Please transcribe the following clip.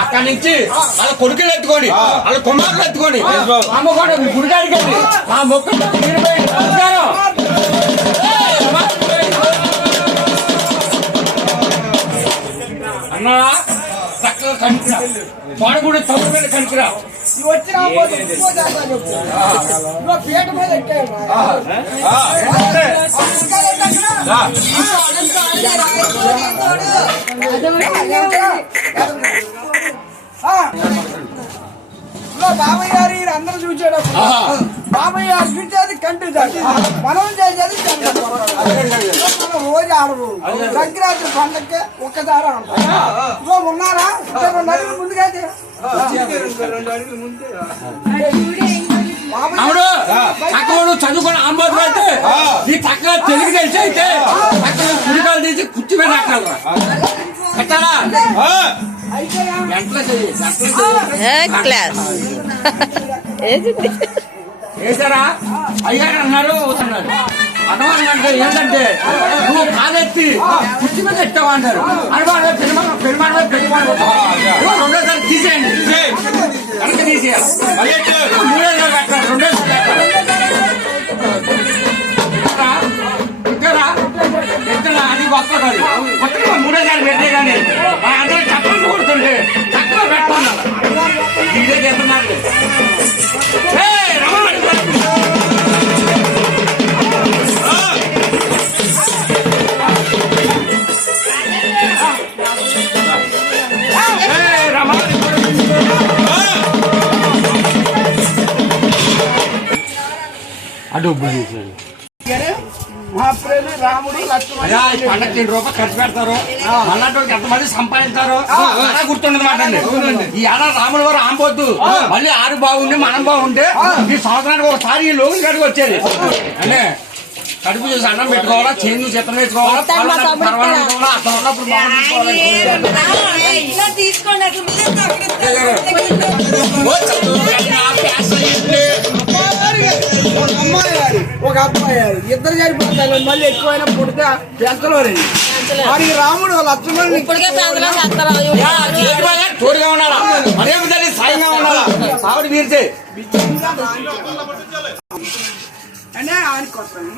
అక్కడి నుంచి వాళ్ళ కొడుకులు ఎత్తుకొని వాళ్ళ కుమారులు ఎత్తుకొని అమ్మ కూడా గుడికాడికి వెళ్ళి ఆ మొక్క అన్నా చక్కగా కనిపిరా వాడు కూడా తమ్ముడు మీద కనిపిరా వచ్చిన పీట మీద బాబాయ్ గారు అందరూ చూసేటప్పుడు బాబాయ్ అర్పించేది కంటి మనం చేసేది మనం రోజు ఆడరు సంక్రాంతి పండగకి ఒక్కసారి ఆడతాం ఉన్నారా 2 అడుగులు ముందుకైతే చదువుకుని ఆంబోతు అయితే నీ చక్కగా తెలుగు తెలిసి అయితే చక్కగా కుడికాలు తీసి కుర్చీ మీద కట్టాలా వేసారా అయ్యారు అన్నారు అవుతున్నారు అనుమానం అంటే ఏంటంటే నువ్వు కాలెత్తి కుర్చీ మీద ఎట్టావా అంటారు అనుమానం పెరుమాణం రెండోసారి తీసేయండి కనుక తీసేయాలి 3 పెట్టాలి 2 అది గొప్ప కాదు కొత్తగా 3 పెట్టే కానీ అందరూ చక్కలు కొడుతుండే చక్కగా పెట్టాలి ఇదే చెప్తున్నారు రాముడు పండగ రూపాయలు ఖర్చు పెడతారు అలాంటి ఎంతమంది సంపాదించారు అలా గుర్తుండదన్నమాట అండి ఈ ఏడాది రాముల వారు ఆంబోద్దు మళ్ళీ 6 బాగుండి మనం బాగుంటే ఈ సంవత్సరానికి ఒకసారి ఈ లోకి కడుగు వచ్చేది అంటే కడుపు చూసి అన్నం పెట్టుకోవాలా చేంజ్ చిత్రం వేసుకోవాలా ఒక అబ్బాయి ఇద్దరు చనిపోతారు మళ్ళీ ఎక్కువైనా పుడితే పెంచలో వారికి రాముడు లక్ష్మణుడు తోడుగా ఉండాలా మరే సాయంగా ఉండాలా ఆవిడ తీర్చే అనే ఆనికి వస్తాను